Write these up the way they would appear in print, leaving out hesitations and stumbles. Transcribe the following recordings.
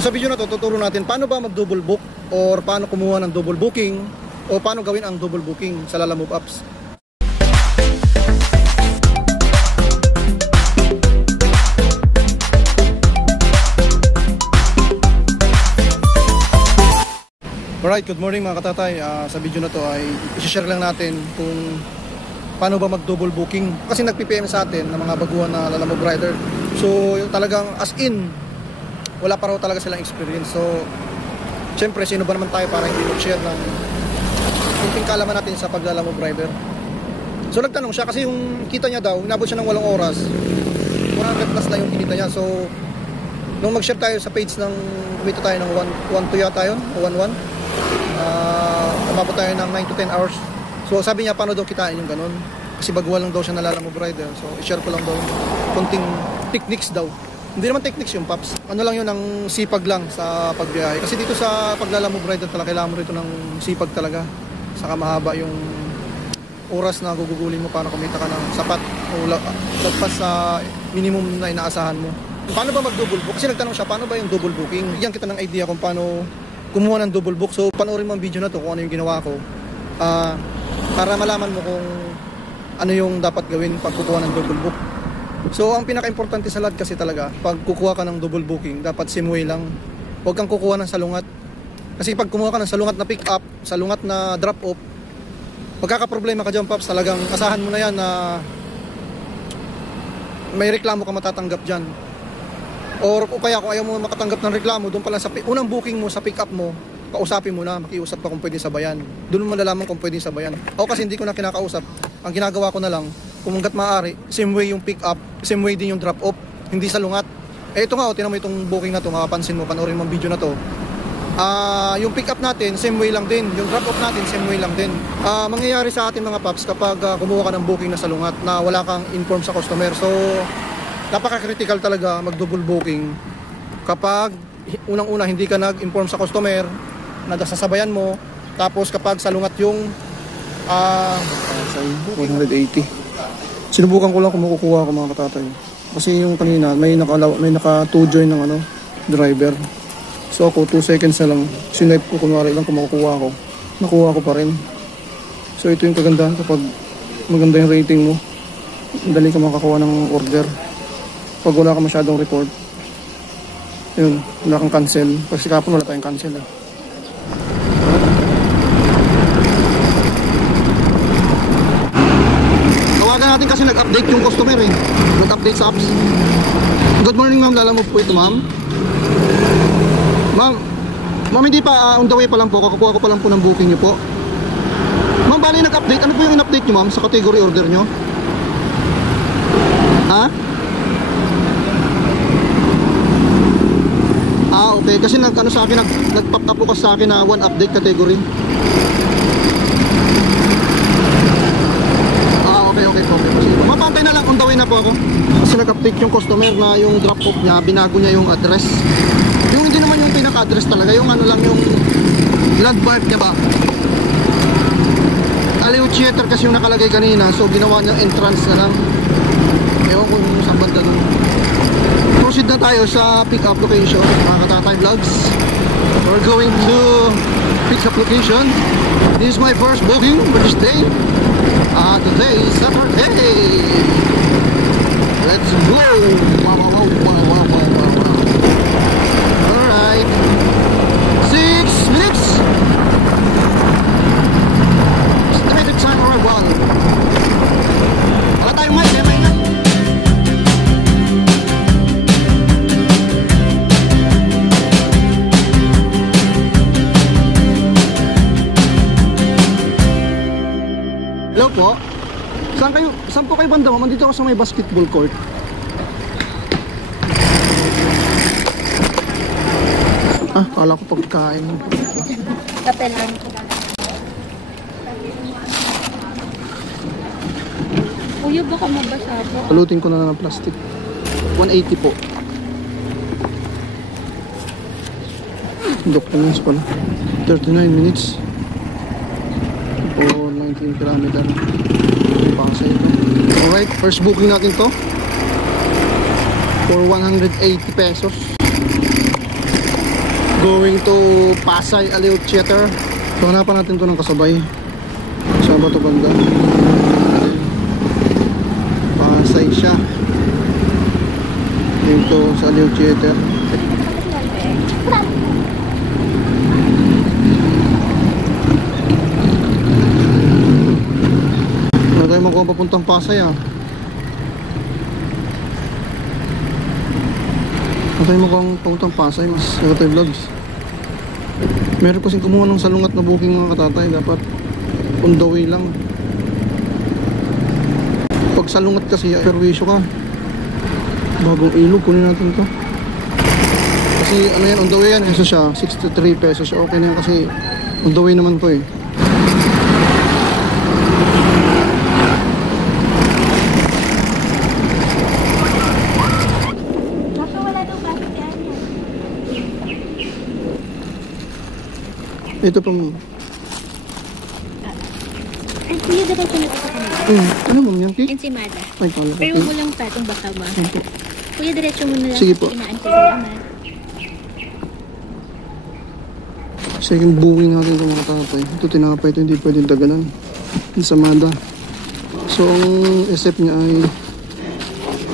So sa video na to, tuturo natin paano ba mag-double book or paano kumuha ng double booking o paano gawin ang double booking sa Lalamove apps. Alright, good morning mga katatay. Sa video na to ay i-share lang natin kung paano ba mag-double booking. Kasi nag-PPM sa atin ng mga baguhan na Lalamove rider. So yung talagang as in, wala pa raw talaga silang experience. So syempre, sino ba naman tayo para hindi mag-share ng kunting kaalaman natin sa pag-Lalamove rider. So nagtanong siya kasi yung kita niya daw, inabot siya ng 8 oras. 100 plus na yung kinita niya. So nung mag-share tayo sa page ng kumita tayo ng 1-2 yata yun, o 1-1. Umabot tayo ng 9 to 10 hours. So sabi niya paano daw kitain yung ganun, kasi baguhan lang daw siya na Lalamove rider. So i-share ko lang daw kunting techniques daw. Hindi naman techniques yung paps, ano lang yun, ng sipag lang sa pagbiyahe. Kasi dito sa pag-Lalamove rider talaga kailangan mo rito ng sipag talaga. Saka mahaba yung oras na gugugulin mo para kumita ka ng sapat o lagpas sa minimum na inaasahan mo. Paano ba mag-double book? Kasi nagtanong siya paano ba yung double booking. Bigyan kita ng idea kung paano kumuha ng double book. So panoorin mo ang video na to kung ano yung ginawa ko, para malaman mo kung ano yung dapat gawin pag kukuha ng double book. So ang pinaka-importante sa lahat kasi talaga, pag kukuha ka ng double booking, dapat same way lang. Huwag kang kukuha ng salungat. Kasi pag kumuha ka ng salungat na pick up, salungat na drop off, magkakaproblema ka dyan, paps. Talagang asahan mo na yan na may reklamo ka matatanggap dyan. Or kaya kung ayaw mo makatanggap ng reklamo, doon pala sa unang booking mo, sa pick up mo, kausapin mo na, makiusap ka kung pwede sabayan. Doon mo malalaman kung pwede sabayan. Ako kasi hindi ko na kinakausap. Ang ginagawa ko na lang, kung hanggat maaari, same way yung pick up, same way din yung drop off, hindi salungat. Eh ito nga, tinan mo itong booking na to, makapansin mo, panoorin mo ang video na to. Yung pick up natin, same way lang din. Yung drop off natin, same way lang din. Mangyayari sa atin mga paps kapag kumuha ka ng booking na salungat na wala kang inform sa customer. So napaka-critical talaga mag-double booking kapag unang-una hindi ka nag-inform sa customer na sasabayan mo, tapos kapag salungat yung 180. Sinubukan ko lang kung makukuha ko mga katatay. Kasi yung kanina may naka 2 join ng driver. So ako 2 seconds na lang. Sinipe ko kunwari lang kung makukuha ko. Nakuha ko pa rin. So ito yung kagandahan kapag maganda yung rating mo. Dali ka makakuha ng order. Pag wala ka masyadong report, yun, wala kang cancel. Kasi kapon wala tayong cancel eh. Tawagan natin kasi nag-update yung customer eh. Nag-update sa apps. Good morning ma'am, Lalamove po ito ma'am. Ma'am hindi pa, on the way pa lang po. Kakuha ko pa lang po ng booking nyo po. Ma'am, bali nag-update. Ano po yung in-update nyo ma'am sa category order nyo? Ha? Okay, kasi sa akin, nag-pop up po sa akin na 1 update category. Okay. Mapantay na lang, on the way na po ako. Kasi nag-update yung customer na yung drop off niya, binago niya yung address. Yung hindi naman yung pinaka-address talaga, yung ano lang yung landmark niya ba. Aliw theater kasi yung nakalagay kanina, so ginawa niyang entrance na lang. Ewan ko saan banda doon. Proceed na tayo sa pick up location, mga katatay vlogs. We're going to pick up location. This is my first booking for this day. Today is Saturday. Let's go. Wow. Alright, 6 minutes. Estimated time arrival. Wala tayong mic, may na. Hello po. Saan po kayo banda ma'am? Dito ako sa may basketball court. Kala ko pagkain. Kapelan. Kuya, baka mabasa po. Palutin ko na ng plastic. 180 po. Documents pala. 39 minutes. For 19 kilometer. Pasa ito. Alright, first booking natin to. For 180 pesos. Going to Pasay Aliw Theater. So hanapan natin to ng kasabay. Saan ba ito banda? Pasay siya. Dito sa Aliw Theater. Wala tayo makuha papuntang Pasay ah. Wala tayo makuha papuntang Pasay. Mas Katatay Vlogs. Meron kasing kumuha ng salungat na booking mga katatay. Dapat on the way lang. Pag salungat kasi perwisyo ka. Bagong ilog, kunin natin to. Kasi ano yan, on the way yan. Eso siya, 63 pesos siya. Okay na yan kasi on the way naman to eh. Baka wala daw bakit yan. Ito pa mo. Ay, kuya, dapat ko na ito sa kanila. Ano mo yan, cake? Ensimada. Ay, kala ko. Pero huwag mo lang patong baka ba. Kuya, diretso mo na lang. Sige po. Inaantay ko naman. Second booking natin ito mga tatay. Ito tinapay ito, hindi pwedeng tagalan. Ensamada. So ang SF niya ay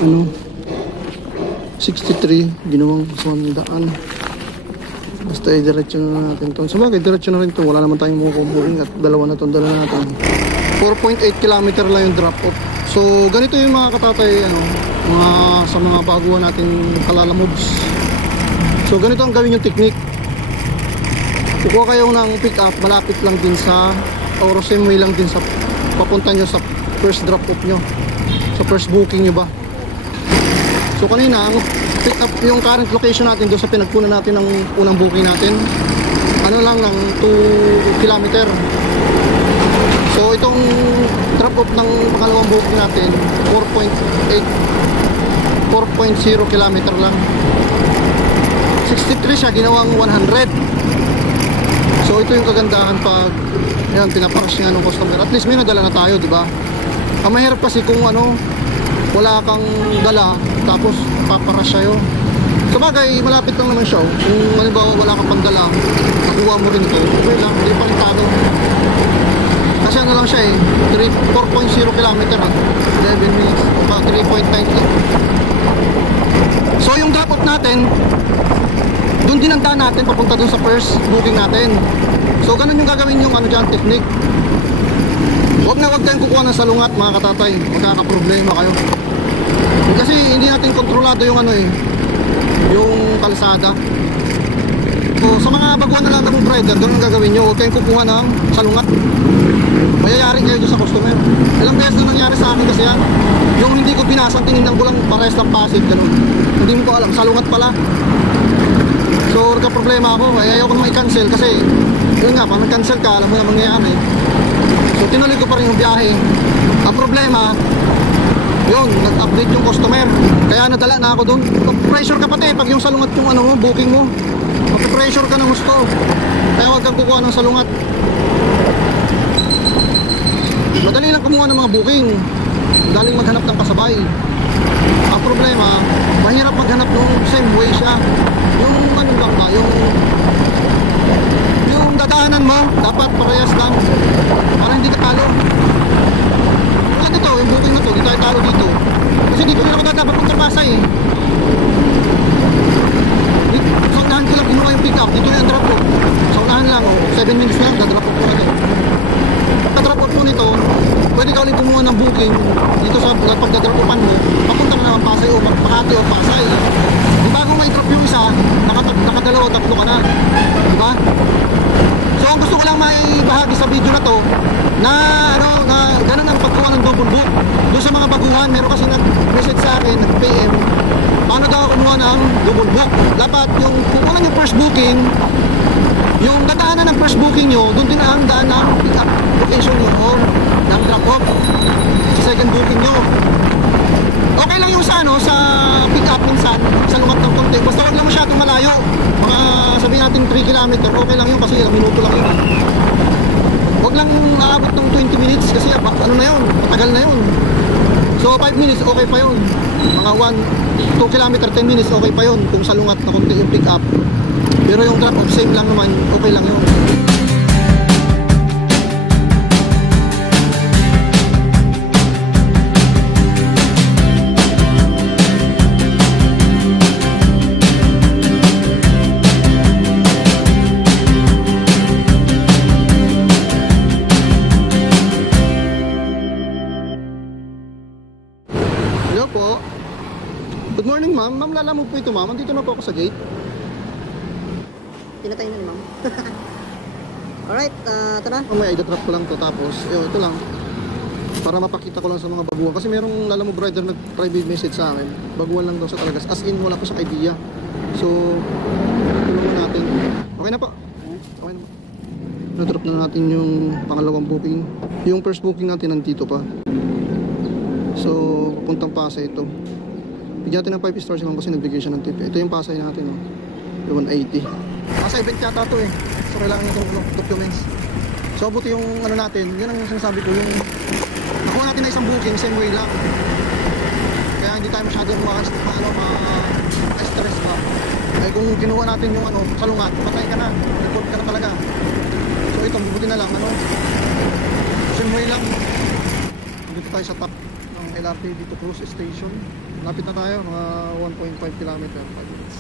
ano 63, ginawang 100. Basta i-diretso na natin ito. So bagay, diretso na rin ito. Wala naman tayong mukhang booking at dalawa na ito. Dala na natin. 4.8 km lang yung drop off. So ganito yung mga katatay, ano, mga sa mga baguhan nating kalalamods. So ganito ang gawin yung technique. Kukuha kayo ng pick up, malapit lang din sa or same way lang din sa papunta nyo sa first drop off nyo, sa first booking nyo ba. So kanina ang pick up, yung current location natin doon sa pinagpunan natin ng unang booking natin, ano lang ng 2 km. So itong drop off ng pangalawang booking natin 4.0 km lang. 63 siya, ginawang 100. So ito yung kagandahan pag yan, pinaparush nga ng customer. At least may nadala na tayo, di ba? Ang mahirap kasi kung ano, wala kang dala, tapos paparush sa'yo. Sa bagay, malapit lang naman siya. Kung halimbawa wala kang pandala, nakuha mo rin ito, okay lang, hindi palitado. Kasi ano lang siya eh, 4.0 km at 11 minutes, 3.90. So yung drop off natin, doon din ang daan natin papunta doon sa first booking natin. So ganun yung gagawin yung ano dyan, technique. Huwag tayong kukuha ng salungat mga katatay, magkakaproblema kayo. Kasi hindi natin kontrolado yung ano eh, yung kalsada. So sa mga baguhan na lang na mong rider, ganun ang gagawin nyo. Huwag kayong kukuha ng salungat. Mayayari kayo doon sa customer. Ilang beses na nangyari sa akin kasi yan, yung hindi ko binasa, tinignan ko lang parehas ng passive, ganun. Hindi mo ko alam, salungat pala. So, problema ako, ayaw ko naman i-cancel kasi yun nga, pag nag-cancel ka, alam mo na mangyayari. So, tinuloy ko pa rin yung biyahe. Ang problema, yun, nag-update yung customer. Kaya nadala na ako doon. Pressure ka pati pag yung salungat yung ano mo, booking mo. Pressure ka ng gusto. Kaya huwag kang kukuha ng salungat. Madali lang kumuha ng mga booking. Daling maghanap ng kasabay. Ang problema, mahirap maghanap ng same way siya. Yung ano lang ba, yung dadaanan mo, dapat parehas lang para hindi ka talo. Wala dito, yung booking na to, hindi tayo talo dito. Kasi dito rin ako dapat punta Pasay eh. Sa unahan ko lang kinuha yung pick up, dito na yung drop off. Sa unahan lang, 7 minutes na, dadrop off ko na rin. Pagka-drop off mo nito, pwede ka ulit kumuha ng booking dito sa pagdadrop offan mo, papunta ka naman Pasay o Makati o Pasay. Di bago may drop yung isa, nakadalawa, tatlo ka na. Diba? So ang gusto ko lang maibahagi sa video na to, na ano, na ganun ang pagkuha ng double book. Doon sa mga baguhan, meron kasi nag-message sa akin, nag-PM, paano daw kumuha ng double book. Dapat yung kukunan yung first booking, yung dadaanan ng first booking nyo, doon din ang daan ng pick up location nyo or ng drop off sa second booking nyo. Okay lang yung sa ano, sa pick up minsan, sa lumat ng konti, basta wag lang masyadong malayo, mga sabihin natin 3 km, okay lang yun kasi ilang minuto lang yun. Wag lang aabot ng 20 minutes kasi ano na yun, matagal na yun. So 5 minutes okay pa yun, mga 2 km 10 minutes okay pa yun kung sa lungat na konti yung pick up. Pero yung drop off, same lang naman, okay lang yun. Hello po. Good morning ma'am. Ma'am, lalamove po ito ma'am. Andito na po ako sa gate. Pinatay na ni ma'am. Alright, tara. May ida-drop ko lang to tapos ito lang. Para mapakita ko lang sa mga baguhan. Kasi merong lalamove rider nag-private message sa akin. Baguhan lang daw sa talaga. As in, wala po sa idea. So, tulungan natin. Okay na po. Okay na po. Na-drop na natin yung pangalawang booking. Yung first booking natin nandito pa. So, pupuntang Pasay ito. Bigyan natin ng 5 stars yung kasi nagbigay siya ng tip. Ito yung Pasay natin, oh. Yung 180. Pasay event yata ito eh. So, kailangan nyo itong documents. So, buti yung ano natin, yun ang sinasabi ko, yung nakuha natin na isang booking, same way lang. Kaya hindi tayo masyadong ma-stress pa. Ay kung kinuha natin yung salungat, patay ka na. Report ka na talaga. So, ito, buti na lang, same way lang. Dito tayo sa top ng LRT dito cruise station. Lapit na tayo, mga 1.5 km, 5 minutes.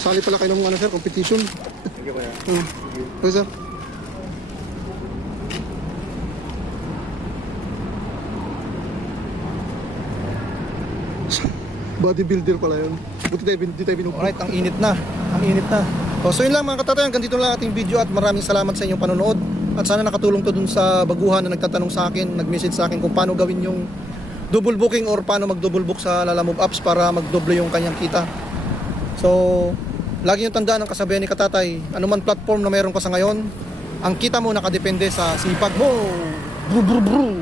Sali pala kayo ng mga sir, competition. Thank you, kuya. Okay, sir. Bodybuilder pala yun. Buti tayo binubuk. Alright, ang init na. Ang init na. So yun lang mga katatay, hanggang dito lang ating video at maraming salamat sa inyong panonood. At sana nakatulong to dun sa baguhan na nagtatanong sa akin, nag-message sa akin kung paano gawin yung double booking or paano mag-double book sa Lalamove apps para mag-double yung kanyang kita. So, lagi yung tandaan ng kasabihan ni Katatay, anuman platform na meron ka sa ngayon, ang kita mo nakadepende sa sipag mo. Bru bru bru.